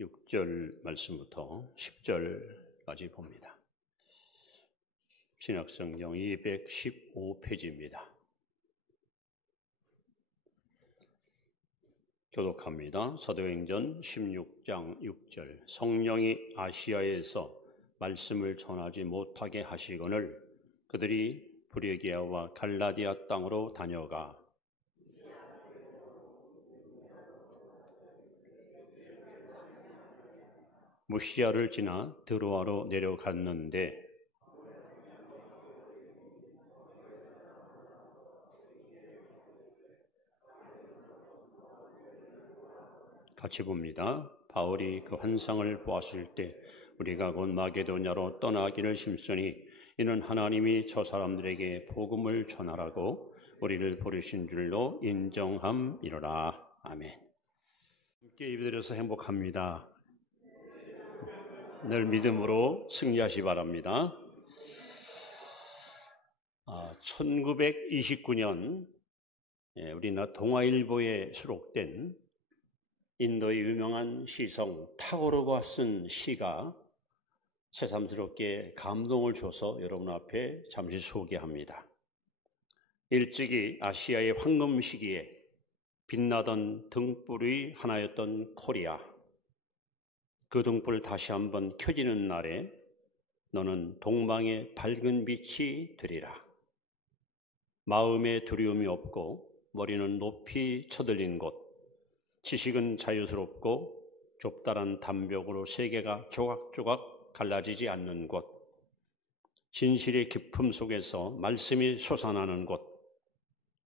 6절 말씀부터 10절까지 봅니다. 신약성경 215페이지입니다. 교독합니다. 사도행전 16장 6절. 성령이 아시아에서 말씀을 전하지 못하게 하시거늘 그들이 브리기아와 갈라디아 땅으로 다녀가 무시아를 지나 드로아로 내려갔는데 같이 봅니다. 바울이 그 환상을 보았을 때 우리가 곧 마게도냐로 떠나기를 힘쓰니 이는 하나님이 저 사람들에게 복음을 전하라고 우리를 부르신 줄로 인정함이로라. 아멘. 함께 예배드려서 행복합니다. 늘 믿음으로 승리하시 바랍니다. 1929년 우리나라 동아일보에 수록된 인도의 유명한 시성 타고르가 쓴 시가 새삼스럽게 감동을 줘서 여러분 앞에 잠시 소개합니다. 일찍이 아시아의 황금 시기에 빛나던 등불의 하나였던 코리아, 그 등불 다시 한번 켜지는 날에 너는 동방의 밝은 빛이 되리라. 마음에 두려움이 없고 머리는 높이 쳐들린 곳, 지식은 자유스럽고 좁다란 담벽으로 세계가 조각조각 갈라지지 않는 곳, 진실의 깊음 속에서 말씀이 솟아나는 곳,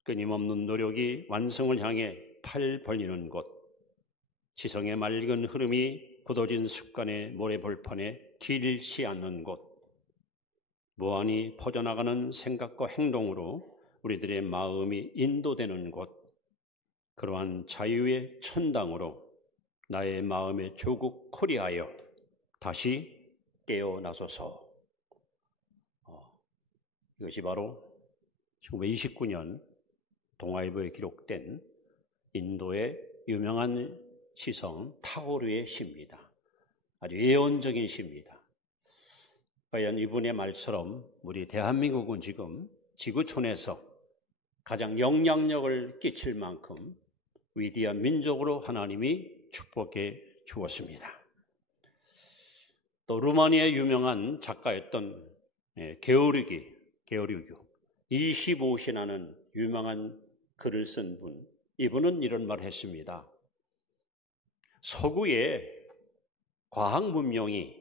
끊임없는 노력이 완성을 향해 팔 벌리는 곳, 지성의 맑은 흐름이 굳어진 습관의 모래벌판에 길지 않는 곳, 무한히 퍼져나가는 생각과 행동으로 우리들의 마음이 인도되는 곳, 그러한 자유의 천당으로 나의 마음의 조국 코리아여 다시 깨어나소서. 이것이 바로 1929년 동아일보에 기록된 인도의 유명한 시성 타고르의 시입니다. 아주 예언적인 시입니다. 과연 이분의 말처럼 우리 대한민국은 지금 지구촌에서 가장 영향력을 끼칠 만큼 위대한 민족으로 하나님이 축복해 주었습니다. 또 루마니아의 유명한 작가였던 게오르기 25시라는 유명한 글을 쓴 분, 이분은 이런 말을 했습니다. 서구의 과학 문명이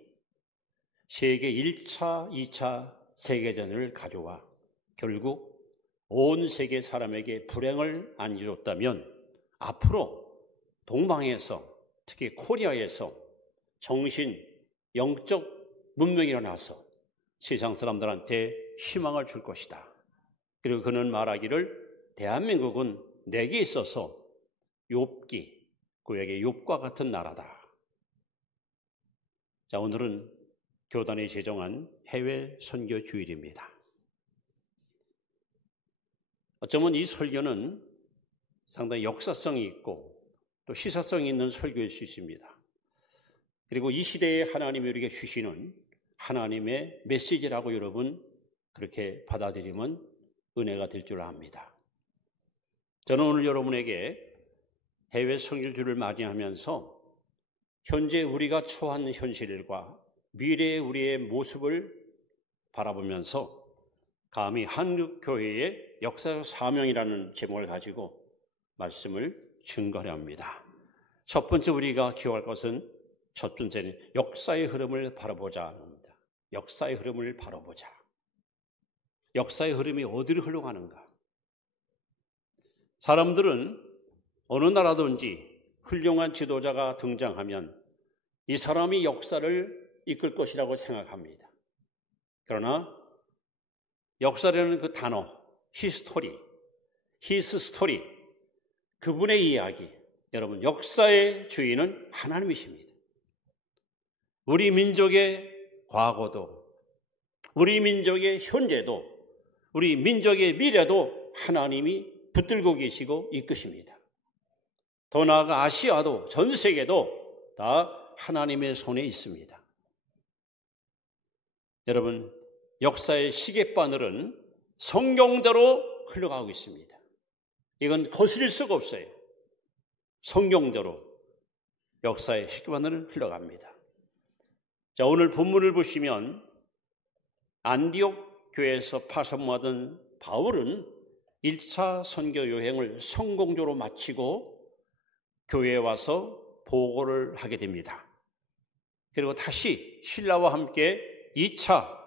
세계 1차, 2차 세계전을 가져와 결국 온 세계 사람에게 불행을 안겨줬다면 앞으로 동방에서 특히 코리아에서 정신, 영적 문명이 일어나서 세상 사람들한테 희망을 줄 것이다. 그리고 그는 말하기를 대한민국은 내게 있어서 욥기, 구약의 욥과 같은 나라다. 자, 오늘은 교단이 제정한 해외 선교 주일입니다. 어쩌면 이 설교는 상당히 역사성이 있고 또 시사성이 있는 설교일 수 있습니다. 그리고 이 시대에 하나님이 우리에게 주시는 하나님의 메시지라고 여러분 그렇게 받아들이면 은혜가 될 줄 압니다. 저는 오늘 여러분에게 해외 선교주를 맞이하면서 현재 우리가 처한 현실과 미래의 우리의 모습을 바라보면서 감히 한국교회의 역사적 사명이라는 제목을 가지고 말씀을 증거하려 합니다. 첫 번째 우리가 기억할 것은 첫 번째는 역사의 흐름을 바라보자 합니다. 역사의 흐름을 바라보자. 역사의 흐름이 어디로 흘러가는가? 사람들은 어느 나라든지 훌륭한 지도자가 등장하면 이 사람이 역사를 이끌 것이라고 생각합니다. 그러나 역사라는 그 단어, 히스토리, 그분의 이야기, 여러분 역사의 주인은 하나님이십니다. 우리 민족의 과거도, 우리 민족의 현재도, 우리 민족의 미래도 하나님이 붙들고 계시고 이끄십니다. 더 나아가 아시아도 전 세계도 다 하나님의 손에 있습니다. 여러분, 역사의 시계바늘은 성경대로 흘러가고 있습니다. 이건 거스릴 수가 없어요. 성경대로 역사의 시계바늘은 흘러갑니다. 자, 오늘 본문을 보시면 안디옥 교회에서 파송받은 바울은 1차 선교 여행을 성공적으로 마치고 교회에 와서 보고를 하게 됩니다. 그리고 다시 신라와 함께 2차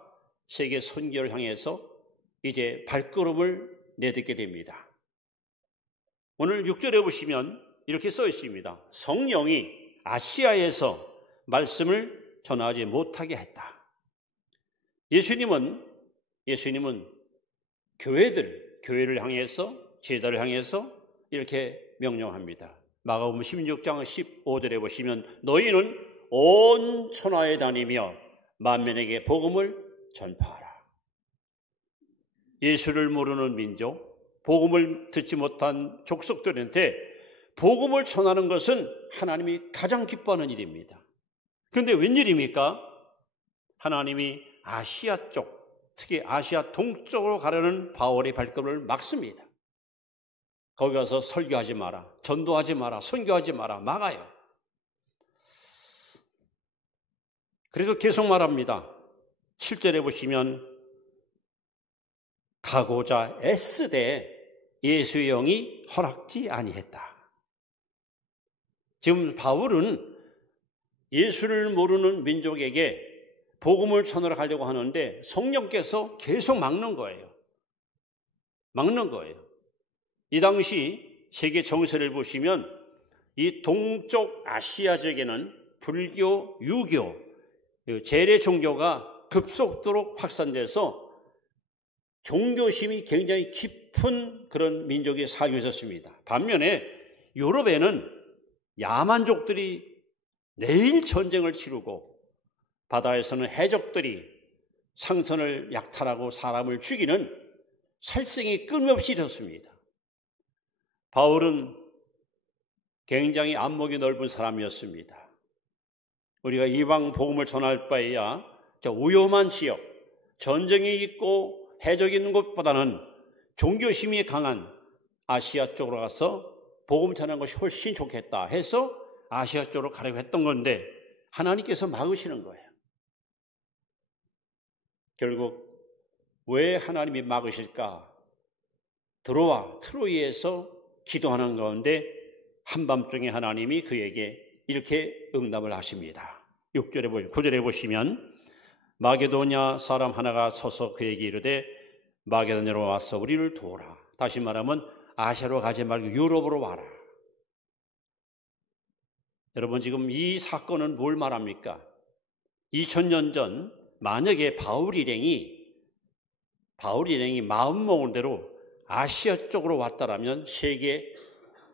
세계 선교를 향해서 이제 발걸음을 내딛게 됩니다. 오늘 6절에 보시면 이렇게 써 있습니다. 성령이 아시아에서 말씀을 전하지 못하게 했다. 예수님은 교회를 향해서, 제자를 향해서 이렇게 명령합니다. 마가복음 16장 15절에 보시면 너희는 온 천하에 다니며 만민에게 복음을 전파하라. 예수를 모르는 민족, 복음을 듣지 못한 족속들한테 복음을 전하는 것은 하나님이 가장 기뻐하는 일입니다. 그런데 웬일입니까? 하나님이 아시아 쪽, 특히 아시아 동쪽으로 가려는 바울의 발걸음을 막습니다. 거기 가서 설교하지 마라, 전도하지 마라, 선교하지 마라, 막아요. 그래서 계속 말합니다. 7절에 보시면 가고자 애쓰되 예수의 영이 허락지 아니했다. 지금 바울은 예수를 모르는 민족에게 복음을 전하러 가려고 하는데 성령께서 계속 막는 거예요. 이 당시 세계 정세를 보시면 이 동쪽 아시아 지역에는 불교, 유교, 재래 종교가 급속도로 확산돼서 종교심이 굉장히 깊은 그런 민족이 살고 있었습니다. 반면에 유럽에는 야만족들이 매일 전쟁을 치르고 바다에서는 해적들이 상선을 약탈하고 사람을 죽이는 살생이 끊임없이 일었습니다. 바울은 굉장히 안목이 넓은 사람이었습니다. 우리가 이방 복음을 전할 바에야 저 위험한 지역, 전쟁이 있고 해적이 있는 곳보다는 종교심이 강한 아시아 쪽으로 가서 복음 전하는 것이 훨씬 좋겠다 해서 아시아 쪽으로 가려고 했던 건데 하나님께서 막으시는 거예요. 결국 왜 하나님이 막으실까? 들어와 트로이에서 기도하는 가운데 한밤중에 하나님이 그에게 이렇게 응답을 하십니다. 9절에 보시면 마게도냐 사람 하나가 서서 그에게 이르되 마게도냐로 와서 우리를 도우라. 다시 말하면 아시아로 가지 말고 유럽으로 와라. 여러분, 지금 이 사건은 뭘 말합니까? 2000년 전 만약에 바울 일행이 마음먹은 대로 아시아 쪽으로 왔다라면 세계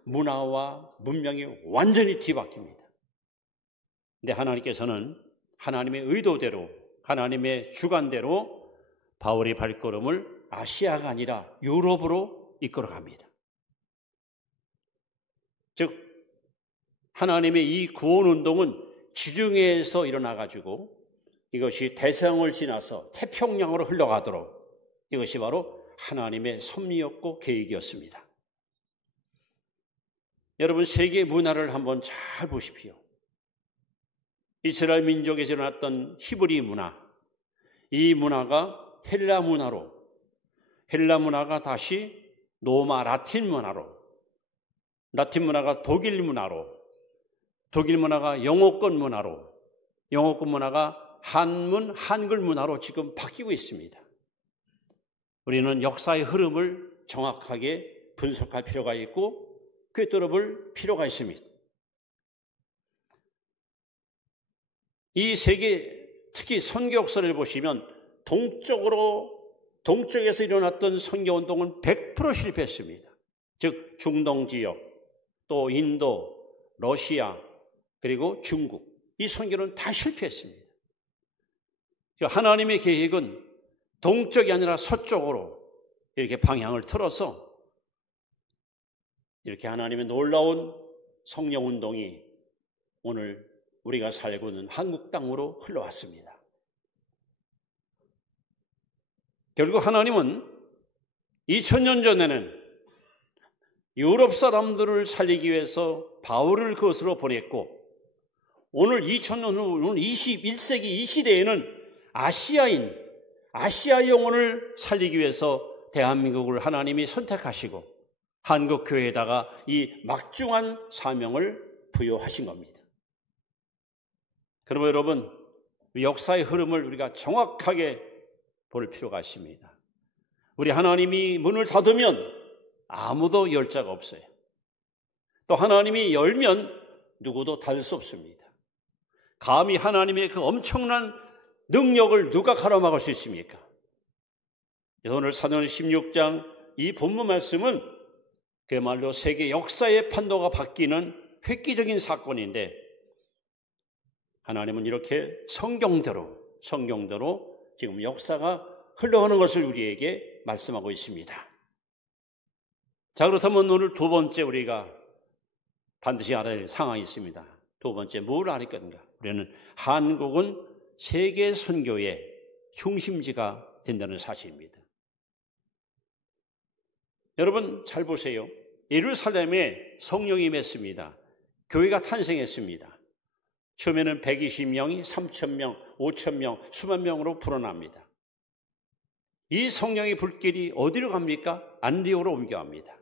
문화와 문명이 완전히 뒤바뀝니다. 근데 하나님께서는 하나님의 의도대로, 하나님의 주관대로 바울의 발걸음을 아시아가 아니라 유럽으로 이끌어갑니다. 즉 하나님의 이 구원운동은 지중해에서 일어나가지고 이것이 대서양을 지나서 태평양으로 흘러가도록 이것이 바로 하나님의 섭리였고 계획이었습니다. 여러분, 세계 문화를 한번 잘 보십시오. 이스라엘 민족에서 일어났던 히브리 문화, 이 문화가 헬라 문화가 다시 로마 라틴 문화로, 라틴 문화가 독일 문화로, 독일 문화가 영어권 문화로, 영어권 문화가 한글 문화로 지금 바뀌고 있습니다. 우리는 역사의 흐름을 정확하게 분석할 필요가 있고 꿰뚫어볼 필요가 있습니다. 이 세계, 특히 선교 역사를 보시면 동쪽에서 일어났던 선교운동은 100% 실패했습니다. 즉 중동 지역, 또 인도, 러시아, 그리고 중국, 이 선교는 다 실패했습니다. 하나님의 계획은 동쪽이 아니라 서쪽으로 이렇게 방향을 틀어서 이렇게 하나님의 놀라운 성령운동이 오늘 우리가 살고 있는 한국 땅으로 흘러왔습니다. 결국 하나님은 2000년 전에는 유럽 사람들을 살리기 위해서 바울을 그것으로 보냈고, 오늘 2000년 후, 오늘 21세기 이 시대에는 아시아 영혼을 살리기 위해서 대한민국을 하나님이 선택하시고 한국교회에다가 이 막중한 사명을 부여하신 겁니다. 그러면 여러분, 역사의 흐름을 우리가 정확하게 볼 필요가 있습니다. 우리 하나님이 문을 닫으면 아무도 열 자가 없어요. 또 하나님이 열면 누구도 닫을 수 없습니다. 감히 하나님의 그 엄청난 능력을 누가 가로막을 수 있습니까? 오늘 사도행전 16장 이 본문 말씀은 그야말로 세계 역사의 판도가 바뀌는 획기적인 사건인데, 하나님은 이렇게 성경대로 지금 역사가 흘러가는 것을 우리에게 말씀하고 있습니다. 자, 그렇다면 오늘 두 번째 우리가 반드시 알아야 할 상황이 있습니다. 두 번째, 뭘 알아야 할까? 우리는 한국은 세계 선교의 중심지가 된다는 사실입니다. 여러분 잘 보세요. 예루살렘에 성령이 임했습니다. 교회가 탄생했습니다. 처음에는 120명이 3,000명, 5,000명, 수만 명으로 불어납니다. 이 성령의 불길이 어디로 갑니까? 안디옥으로 옮겨갑니다.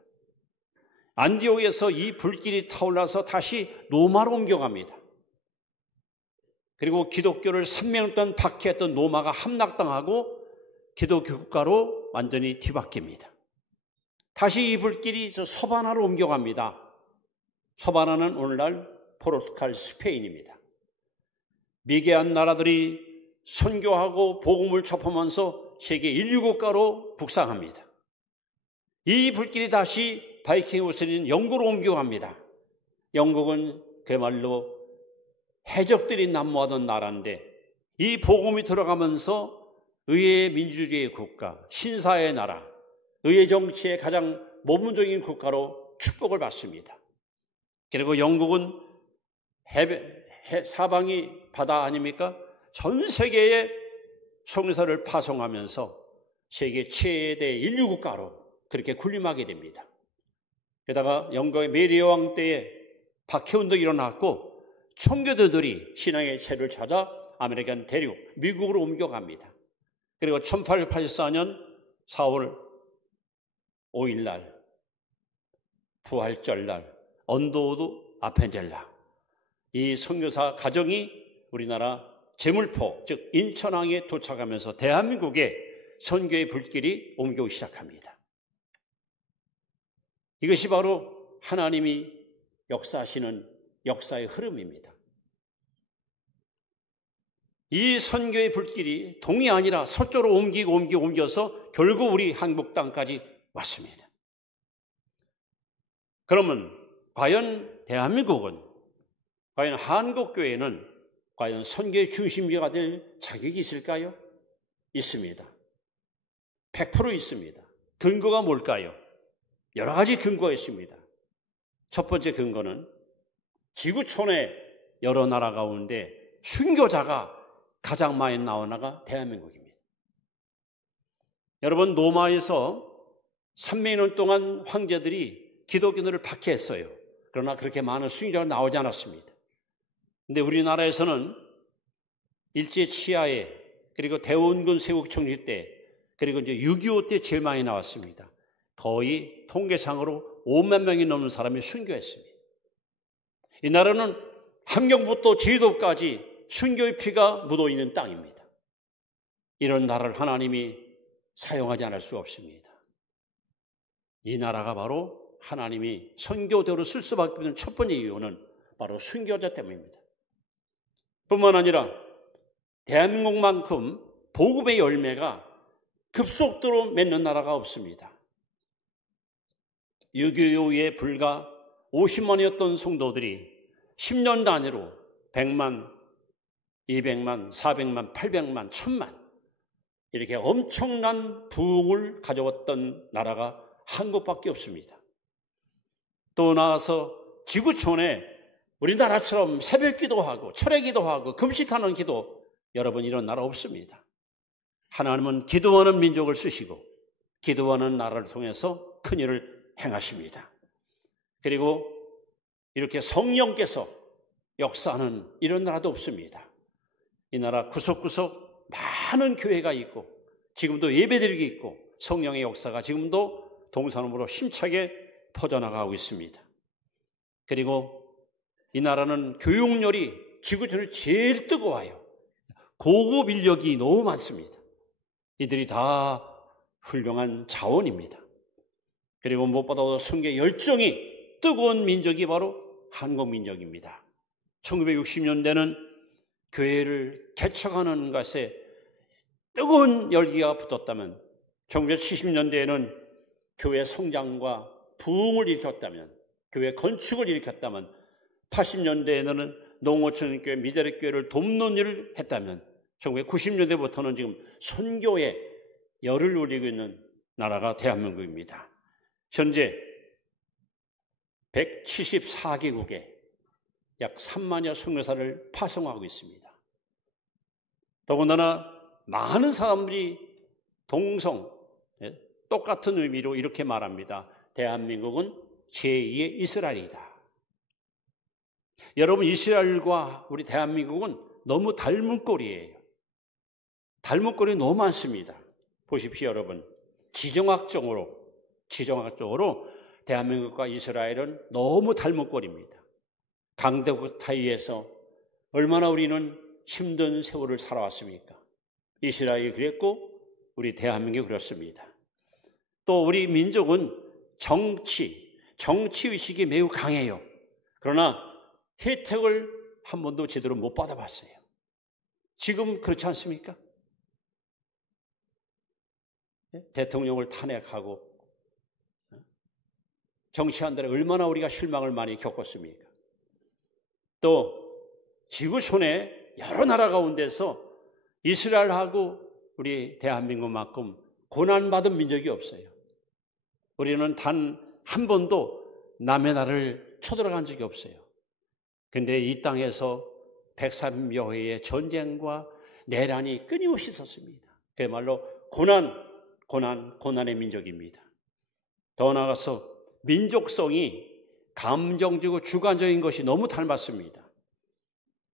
안디옥에서 이 불길이 타올라서 다시 로마로 옮겨갑니다. 그리고 기독교를 300년 동안 박해했던 로마가 함락당하고 기독교 국가로 완전히 뒤바뀝니다. 다시 이 불길이 서바나로 옮겨갑니다. 서바나는 오늘날 포르투갈, 스페인입니다. 미개한 나라들이 선교하고 복음을 접하면서 세계 인류 국가로 북상합니다. 이 불길이 다시 바이킹 우선인 영국으로 옮겨갑니다. 영국은 그야말로 해적들이 난무하던 나라인데 이 복음이 들어가면서 의회 민주주의 국가, 신사의 나라, 의회 정치의 가장 모범적인 국가로 축복을 받습니다. 그리고 영국은 사방이 바다 아닙니까? 전 세계에 성서를 파송하면서 세계 최대 인류 국가로 그렇게 군림하게 됩니다. 게다가 영국의 메리 여왕 때에 박해운동이 일어났고 청교도들이 신앙의 채를 찾아 아메리칸 대륙, 미국으로 옮겨갑니다. 그리고 1884년 4월 5일날 부활절날 언더우드 아펜젤라 이 선교사 가정이 우리나라 제물포 즉 인천항에 도착하면서 대한민국에 선교의 불길이 옮겨오기 시작합니다. 이것이 바로 하나님이 역사하시는 역사의 흐름입니다. 이 선교의 불길이 동이 아니라 서쪽으로 옮겨서 결국 우리 한국 땅까지 왔습니다. 그러면 과연 대한민국은, 과연 한국교회는 과연 선교의 중심지가 될 자격이 있을까요? 있습니다. 100% 있습니다. 근거가 뭘까요? 여러 가지 근거가 있습니다. 첫 번째 근거는 지구촌의 여러 나라 가운데 순교자가 가장 많이 나온 나라가 대한민국입니다. 여러분, 로마에서 300년 동안 황제들이 기독교인들을 박해했어요. 그러나 그렇게 많은 순교자가 나오지 않았습니다. 그런데 우리나라에서는 일제 치하에, 그리고 대원군 세국 총리 때, 그리고 이제 6.25 때 제일 많이 나왔습니다. 거의 통계상으로 5만 명이 넘는 사람이 순교했습니다. 이 나라는 함경부터 제도까지 순교의 피가 묻어있는 땅입니다. 이런 나라를 하나님이 사용하지 않을 수 없습니다. 이 나라가 바로 하나님이 선교대로 쓸 수밖에 없는 첫 번째 이유는 바로 순교자 때문입니다. 뿐만 아니라 대한민국만큼 복음의 열매가 급속도로 맺는 나라가 없습니다. 6.25 이후에 불과 50만이었던 성도들이 10년 단위로 100만, 200만, 400만, 800만, 1000만 이렇게 엄청난 부흥을 가져왔던 나라가 한국밖에 없습니다. 또 나아서 지구촌에 우리나라처럼 새벽 기도하고 철회 기도하고 금식하는 기도, 여러분 이런 나라 없습니다. 하나님은 기도하는 민족을 쓰시고 기도하는 나라를 통해서 큰 일을 행하십니다. 그리고 이렇게 성령께서 역사하는 이런 나라도 없습니다. 이 나라 구석구석 많은 교회가 있고 지금도 예배드리기 있고 성령의 역사가 지금도 동산으로 힘차게 퍼져나가고 있습니다. 그리고 이 나라는 교육열이 지구촌에 제일 뜨거워요. 고급 인력이 너무 많습니다. 이들이 다 훌륭한 자원입니다. 그리고 무엇보다도 성교의 열정이 뜨거운 민족이 바로 한국 민족입니다. 1960년대는 교회를 개척하는 것에 뜨거운 열기가 붙었다면 1970년대에는 교회 성장과 부흥을 일으켰다면, 교회 건축을 일으켰다면, 80년대에는 농어촌 교회, 미대리 교회를 돕는 일을 했다면 1990년대부터는 지금 선교에 열을 올리고 있는 나라가 대한민국입니다. 현재 174개국에 약 3만여 선교사를 파송하고 있습니다. 더군다나 많은 사람들이 동성, 똑같은 의미로 이렇게 말합니다. 대한민국은 제2의 이스라엘이다. 여러분, 이스라엘과 우리 대한민국은 너무 닮은 꼴이에요. 닮은 꼴이 너무 많습니다. 보십시오, 여러분. 지정학적으로 대한민국과 이스라엘은 너무 닮은 꼴입니다. 강대국 사이에서 얼마나 우리는 힘든 세월을 살아왔습니까? 이스라엘이 그랬고 우리 대한민국이 그렇습니다. 또 우리 민족은 정치의식이 매우 강해요. 그러나 혜택을 한 번도 제대로 못 받아봤어요. 지금 그렇지 않습니까? 대통령을 탄핵하고 정치한다에 얼마나 우리가 실망을 많이 겪었습니까? 또 지구촌의 여러 나라 가운데서 이스라엘하고 우리 대한민국만큼 고난받은 민족이 없어요. 우리는 단 한 번도 남의 나라를 쳐들어간 적이 없어요. 그런데 이 땅에서 130여 회의 전쟁과 내란이 끊임없이 있었습니다. 그야말로 고난의 민족입니다. 더 나아가서 민족성이 감정적이고 주관적인 것이 너무 닮았습니다.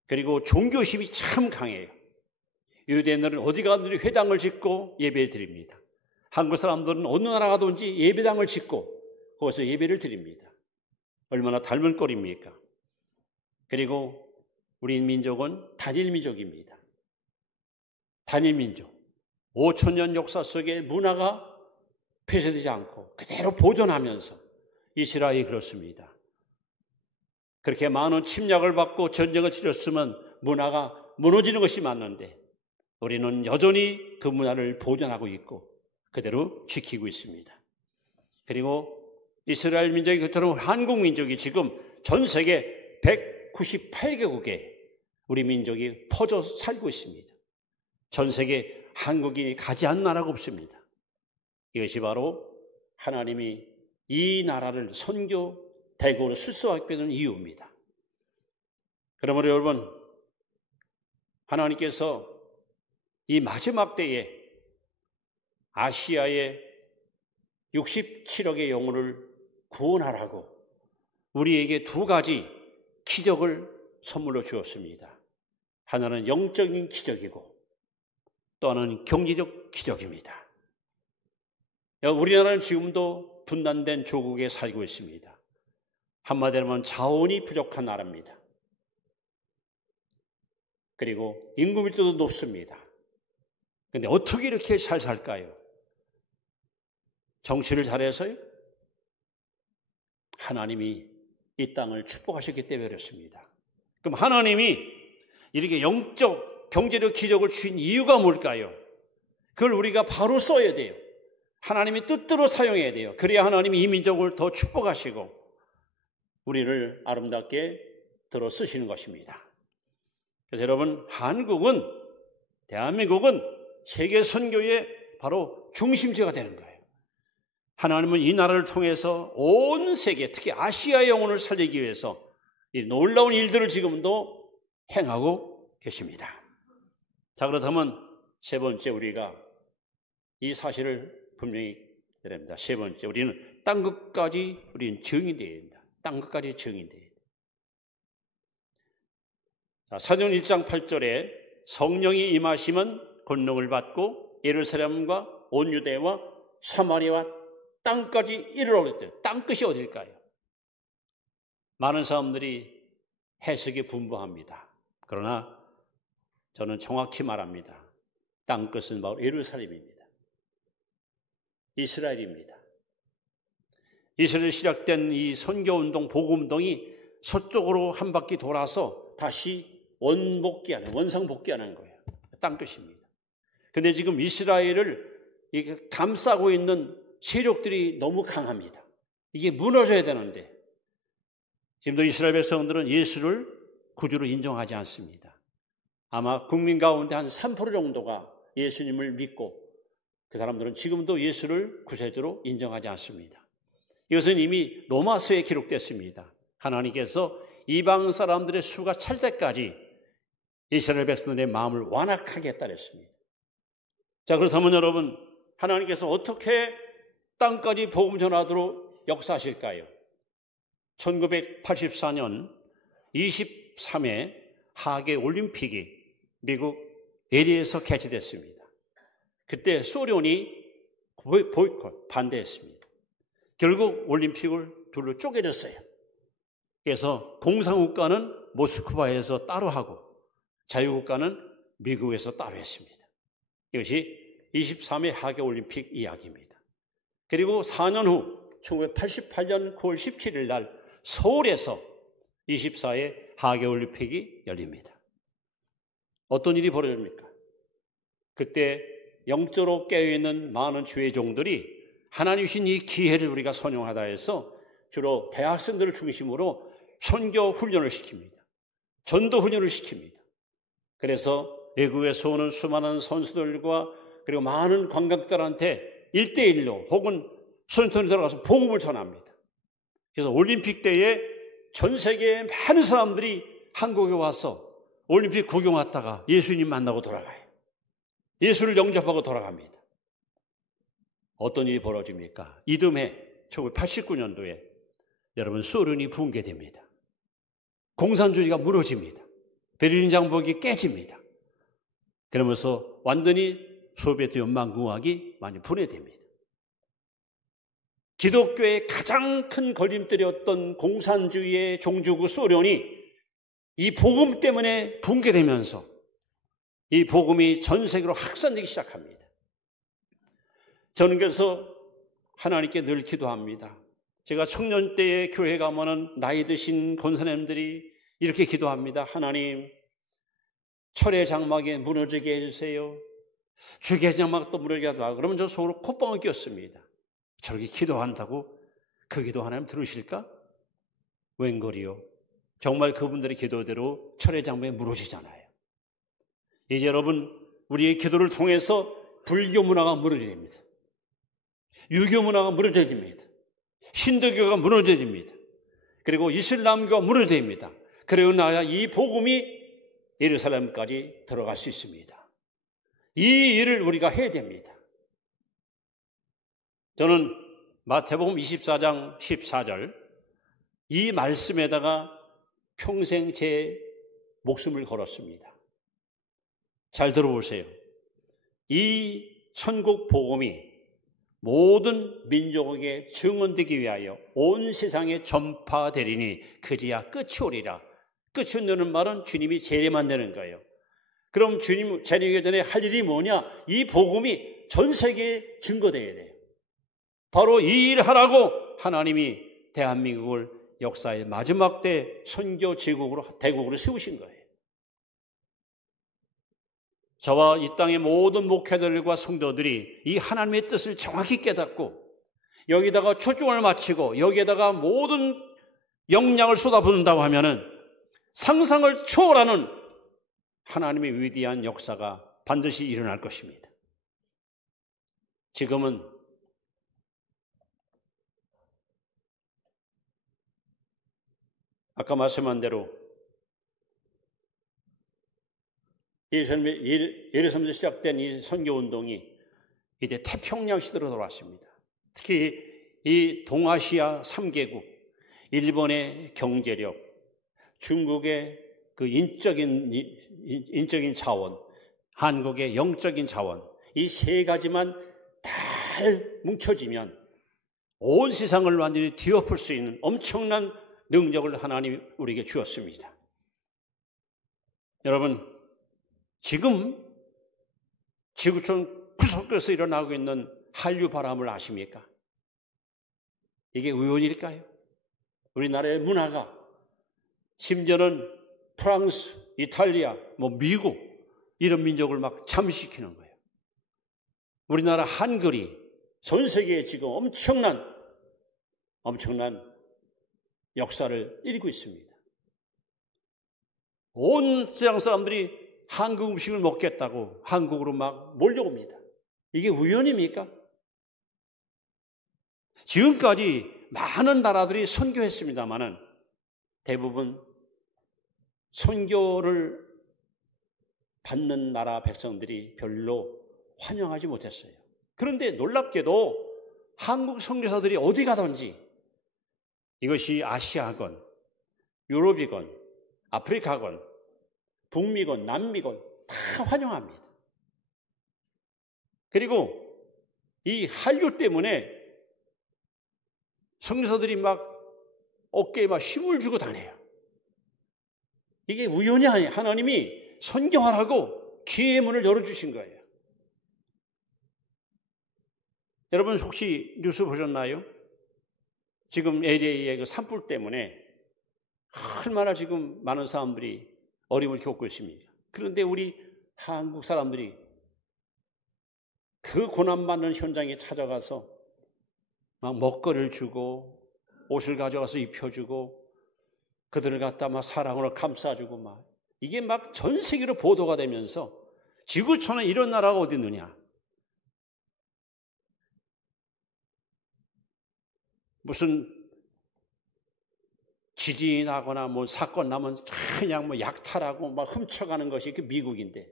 그리고 종교심이 참 강해요. 유대인들은 어디 가든지 회당을 짓고 예배를 드립니다. 한국 사람들은 어느 나라 가든지 예배당을 짓고 거기서 예배를 드립니다. 얼마나 닮은 꼴입니까? 그리고 우리 민족은 단일민족입니다. 단일민족. 5,000년 역사 속에 문화가 폐쇄되지 않고 그대로 보존하면서 이스라엘이 그렇습니다. 그렇게 많은 침략을 받고 전쟁을 치렀으면 문화가 무너지는 것이 맞는데 우리는 여전히 그 문화를 보존하고 있고 그대로 지키고 있습니다. 그리고 이스라엘 민족이 그처럼 한국 민족이 지금 전 세계 198개국에 우리 민족이 퍼져 살고 있습니다. 전 세계 한국인이 가지 않는 나라가 없습니다. 이것이 바로 하나님이 이 나라를 선교 대국으로 쓸 수밖에 없는 이유입니다. 그러므로 여러분, 하나님께서 이 마지막 때에 아시아의 67억의 영혼을 구원하라고 우리에게 두 가지 기적을 선물로 주었습니다. 하나는 영적인 기적이고 또 하나는 경제적 기적입니다. 우리나라는 지금도 분단된 조국에 살고 있습니다. 한마디로 하면 자원이 부족한 나라입니다. 그리고 인구 밀도도 높습니다. 그런데 어떻게 이렇게 잘 살까요? 정치를 잘해서요? 하나님이 이 땅을 축복하셨기 때문에 그렇습니다. 그럼 하나님이 이렇게 영적, 경제적 기적을 주신 이유가 뭘까요? 그걸 우리가 바로 써야 돼요. 하나님이 뜻대로 사용해야 돼요. 그래야 하나님이 이 민족을 더 축복하시고 우리를 아름답게 들어 쓰시는 것입니다. 그래서 여러분, 대한민국은 세계 선교의 바로 중심지가 되는 거예요. 하나님은 이 나라를 통해서 온 세계, 특히 아시아의 영혼을 살리기 위해서 이 놀라운 일들을 지금도 행하고 계십니다. 자, 그렇다면 세 번째, 우리가 이 사실을 분명히 내립니다. 세 번째, 우리는 땅 끝까지 우리는 증인되어야 된다. 땅 끝까지 증인되어야 된다. 자, 사도행전 1장 8절에 성령이 임하시면 권능을 받고 예루살렘과 온 유대와 사마리아와 땅까지 이르러 그랬대요. 땅 끝이 어딜까요? 많은 사람들이 해석이 분분합니다. 그러나 저는 정확히 말합니다. 땅 끝은 바로 예루살렘입니다. 이스라엘입니다. 이스라엘 시작된 이 선교운동, 복음운동이 서쪽으로 한 바퀴 돌아서 다시 원상복귀하는 거예요. 땅 끝입니다. 그런데 지금 이스라엘을 감싸고 있는 세력들이 너무 강합니다. 이게 무너져야 되는데 지금도 이스라엘 백성들은 예수를 구주로 인정하지 않습니다. 아마 국민 가운데 한 3% 정도가 예수님을 믿고 그 사람들은 지금도 예수를 구세주로 인정하지 않습니다. 이것은 이미 로마서에 기록됐습니다. 하나님께서 이방 사람들의 수가 찰 때까지 이스라엘 백성들의 마음을 완악하게 했다 그랬습니다. 자, 그렇다면 여러분, 하나님께서 어떻게 땅까지 복음 전하도록 역사하실까요? 1984년 23회 하계 올림픽이 미국 LA에서 개최됐습니다. 그때 소련이 보이콧, 반대했습니다. 결국 올림픽을 둘로 쪼개졌어요. 그래서 공산국가는 모스크바에서 따로 하고 자유국가는 미국에서 따로 했습니다. 이것이 23회 하계올림픽 이야기입니다. 그리고 4년 후 1988년 9월 17일 날 서울에서 24회 하계올림픽이 열립니다. 어떤 일이 벌어집니까? 그때 영적으로 깨어있는 많은 주의 종들이 하나님 주신 이 기회를 우리가 선용하다 해서 주로 대학생들을 중심으로 선교 훈련을 시킵니다. 전도 훈련을 시킵니다. 그래서 외국에서 오는 수많은 선수들과 그리고 많은 관객들한테 1대1로 혹은 선수촌에 들어가서 복음을 전합니다. 그래서 올림픽 때에 전 세계의 많은 사람들이 한국에 와서 올림픽 구경 왔다가 예수님 만나고 돌아가요. 예수를 영접하고 돌아갑니다. 어떤 일이 벌어집니까? 이듬해 1989년도에 여러분 소련이 붕괴됩니다. 공산주의가 무너집니다. 베를린 장벽이 깨집니다. 그러면서 완전히 소비에트 연방공화국이 많이 분해됩니다. 기독교의 가장 큰 걸림돌이었던 공산주의의 종주국 소련이 이 복음 때문에 붕괴되면서 이 복음이 전 세계로 확산되기 시작합니다. 저는 그래서 하나님께 늘 기도합니다. 제가 청년 때에 교회 가면은 나이 드신 권사님들이 이렇게 기도합니다. 하나님, 철의 장막에 무너지게 해주세요. 주의 장막도 무너지게 하라. 그러면 저 속으로 콧방울 꼈습니다. 저렇게 기도한다고 그 기도 하나님 들으실까? 웬걸이요. 정말 그분들의 기도대로 철의 장막에 무너지잖아요. 이제 여러분, 우리의 기도를 통해서 불교 문화가 무너져야 됩니다. 유교 문화가 무너져야 됩니다. 힌두교가 무너져야 됩니다. 그리고 이슬람교가 무너져야 됩니다. 그리고 나야 이 복음이 예루살렘까지 들어갈 수 있습니다. 이 일을 우리가 해야 됩니다. 저는 마태복음 24장 14절 이 말씀에다가 평생 제 목숨을 걸었습니다. 잘 들어보세요. 이 천국 복음이 모든 민족에게 증언되기 위하여 온 세상에 전파되리니 그제야 끝이 오리라. 끝이 온다는 말은 주님이 재림만 되는 거예요. 그럼 주님 재림하기 전에 할 일이 뭐냐? 이 복음이 전 세계에 증거되어야 돼요. 바로 이 일을 하라고 하나님이 대한민국을 역사의 마지막 때 선교 제국으로 대국으로 세우신 거예요. 저와 이 땅의 모든 목회자들과 성도들이 이 하나님의 뜻을 정확히 깨닫고 여기다가 초점을 맞추고 여기에다가 모든 역량을 쏟아붓는다고 하면은 상상을 초월하는 하나님의 위대한 역사가 반드시 일어날 것입니다. 지금은 아까 말씀한 대로 예루살렘에서 시작된 이 선교운동이 이제 태평양 시대로 돌아왔습니다. 특히 이 동아시아 3개국, 일본의 경제력, 중국의 그 인적인 자원, 한국의 영적인 자원, 이 세 가지만 잘 뭉쳐지면 온 세상을 완전히 뒤엎을 수 있는 엄청난 능력을 하나님이 우리에게 주었습니다. 여러분, 지금 지구촌 구석구석에서 일어나고 있는 한류 바람을 아십니까? 이게 우연일까요? 우리나라의 문화가 심지어는 프랑스, 이탈리아, 미국 이런 민족을 막 잠식시키는 거예요. 우리나라 한글이 전 세계에 지금 엄청난 역사를 이루고 있습니다. 온 세상 사람들이 한국 음식을 먹겠다고 한국으로 막 몰려옵니다. 이게 우연입니까? 지금까지 많은 나라들이 선교했습니다마는 대부분 선교를 받는 나라 백성들이 별로 환영하지 못했어요. 그런데 놀랍게도 한국 선교사들이 어디 가든지 이것이 아시아건, 유럽이건, 아프리카건, 북미건, 남미건 다 환영합니다. 그리고 이 한류 때문에 선교사들이 막 어깨에 막 힘을 주고 다녀요. 이게 우연이 아니에요. 하나님이 선교하라고 기회의 문을 열어주신 거예요. 여러분 혹시 뉴스 보셨나요? 지금 LA의 그 산불 때문에 얼마나 지금 많은 사람들이 어려움을 겪고 있습니다. 그런데 우리 한국 사람들이 그 고난받는 현장에 찾아가서 막 먹거리를 주고 옷을 가져가서 입혀주고 그들을 갖다 막 사랑으로 감싸주고 막 이게 막 전 세계로 보도가 되면서 지구촌에 이런 나라가 어디 있느냐. 무슨 지진이 나거나 사건 나면 그냥 약탈하고 막 훔쳐가는 것이 미국인데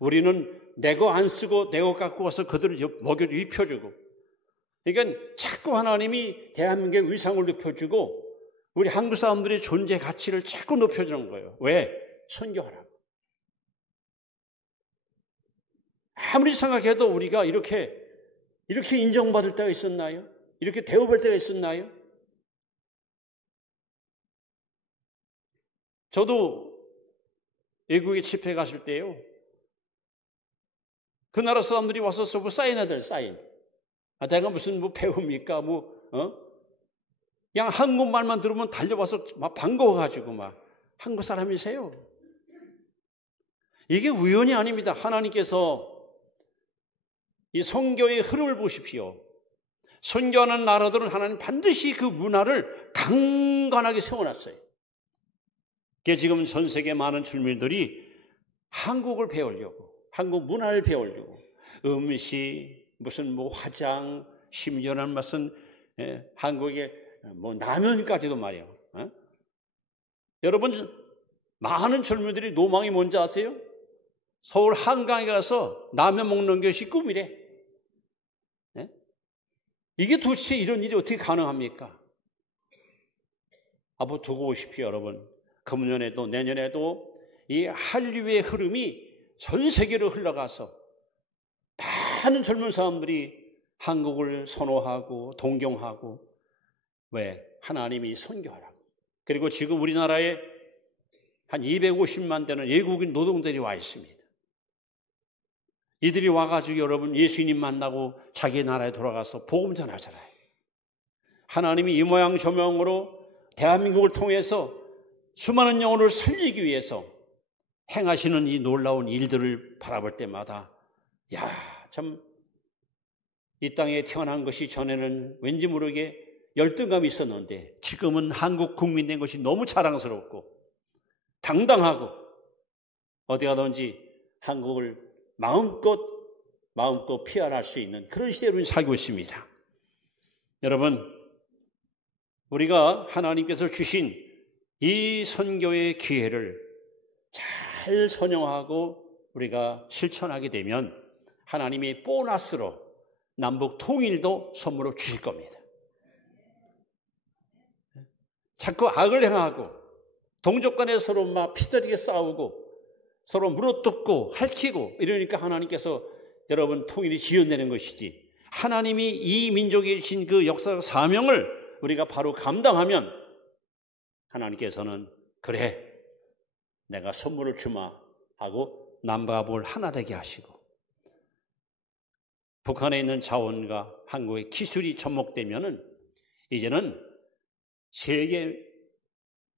우리는 내 거 안 쓰고 내 거 갖고 와서 그들을 먹여 입혀주고 그러니까 자꾸 하나님이 대한민국의 위상을 높여주고 우리 한국 사람들의 존재 가치를 자꾸 높여주는 거예요. 왜? 선교하라고. 아무리 생각해도 우리가 이렇게 인정받을 때가 있었나요? 이렇게 대우받을 때가 있었나요? 저도 외국에 집회 갔을 때요. 그 나라 사람들이 와서 서로 사인하더래, 사인. 내가 무슨 배우입니까? 그냥 한국말만 들으면 달려와서 막 반가워가지고 막 한국 사람이세요. 이게 우연이 아닙니다. 하나님께서 이 선교의 흐름을 보십시오. 선교하는 나라들은 하나님 반드시 그 문화를 강건하게 세워놨어요. 그게 지금 전 세계 많은 주민들이 한국을 배우려고, 한국 문화를 배우려고, 음식, 무슨 화장, 심지어는 무슨 한국의 라면까지도 말이에요. 여러분, 많은 젊은이들이 노망이 뭔지 아세요? 서울 한강에 가서 라면 먹는 것이 꿈이래. 이게 도대체 이런 일이 어떻게 가능합니까? 앞으로 두고 오십시오, 여러분. 금년에도 내년에도 이 한류의 흐름이 전 세계로 흘러가서 많은 젊은 사람들이 한국을 선호하고 동경하고 왜? 하나님이 선교하라고. 그리고 지금 우리나라에 한 250만 되는 외국인 노동들이 와 있습니다. 이들이 와가지고 여러분 예수님 만나고 자기 나라에 돌아가서 복음 전하잖아요. 하나님이 이 모양 저 모양으로 대한민국을 통해서 수많은 영혼을 살리기 위해서 행하시는 이 놀라운 일들을 바라볼 때마다 참 이 땅에 태어난 것이 전에는 왠지 모르게 열등감이 있었는데 지금은 한국 국민 된 것이 너무 자랑스럽고 당당하고 어디 가든지 한국을 마음껏 피안할 수 있는 그런 시대로 살고 있습니다. 여러분, 우리가 하나님께서 주신 이 선교의 기회를 잘 선용하고 우리가 실천하게 되면 하나님이 보너스로 남북 통일도 선물로 주실 겁니다. 자꾸 악을 행하고 동족 간에 서로 막 피떨리게 싸우고 서로 물어뜯고 핥히고 이러니까 하나님께서 여러분 통일이 지연되는 것이지, 하나님이 이 민족에 주신 그 역사적 사명을 우리가 바로 감당하면 하나님께서는 그래 내가 선물을 주마 하고 남과 북을 하나 되게 하시고, 북한에 있는 자원과 한국의 기술이 접목되면은 이제는 세계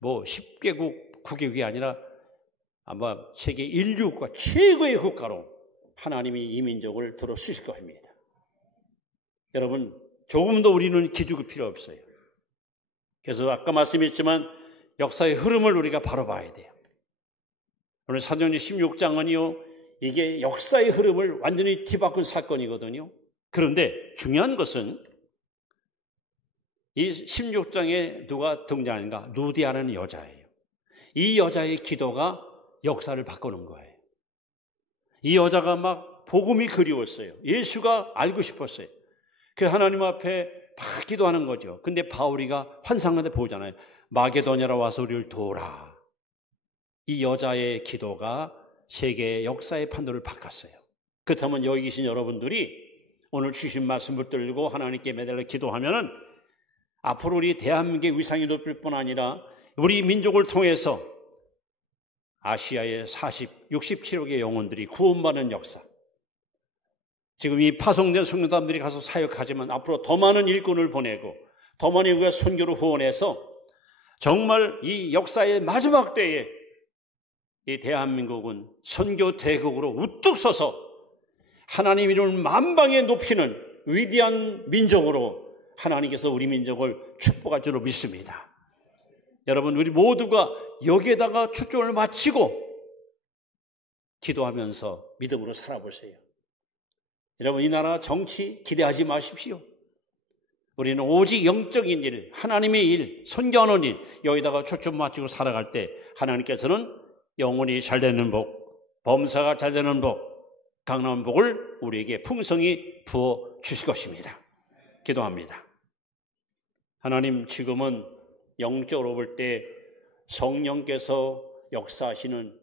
10개국, 9개국이 아니라 아마 세계 인류국가 최고의 국가로 하나님이 이 민족을 들어주실 겁니다. 여러분, 조금도 우리는 기죽을 필요 없어요. 그래서 아까 말씀했지만 역사의 흐름을 우리가 바로 봐야 돼요. 오늘 사도행전 16장은요, 이게 역사의 흐름을 완전히 뒤바꾼 사건이거든요. 그런데 중요한 것은 이 16장에 누가 등장하는가? 루디아라는 여자예요. 이 여자의 기도가 역사를 바꾸는 거예요. 이 여자가 막 복음이 그리웠어요. 예수가 알고 싶었어요. 그래서 하나님 앞에 막 기도하는 거죠. 근데 바울이가 환상한테 보잖아요. 마게도냐로 와서 우리를 도우라. 이 여자의 기도가 세계의 역사의 판도를 바꿨어요. 그렇다면 여기 계신 여러분들이 오늘 주신 말씀을 들고 하나님께 매달려 기도하면은 앞으로 우리 대한민국의 위상이 높을 뿐 아니라 우리 민족을 통해서 아시아의 67억의 영혼들이 구원받는 역사, 지금 이 파송된 선교사들이 가서 사역하지만 앞으로 더 많은 일꾼을 보내고 더 많은 우리가 선교로 후원해서 정말 이 역사의 마지막 때에 이 대한민국은 선교 대국으로 우뚝 서서 하나님 이름을 만방에 높이는 위대한 민족으로 하나님께서 우리 민족을 축복할 줄로 믿습니다. 여러분, 우리 모두가 여기에다가 초점을 맞추고 기도하면서 믿음으로 살아보세요. 여러분, 이 나라 정치 기대하지 마십시오. 우리는 오직 영적인 일, 하나님의 일, 선교하는 일, 여기다가 초점 맞추고 살아갈 때 하나님께서는 영혼이 잘 되는 복, 범사가 잘 되는 복, 강남한 복을 우리에게 풍성히 부어 주실 것입니다. 기도합니다. 하나님, 지금은 영적으로 볼 때 성령께서 역사하시는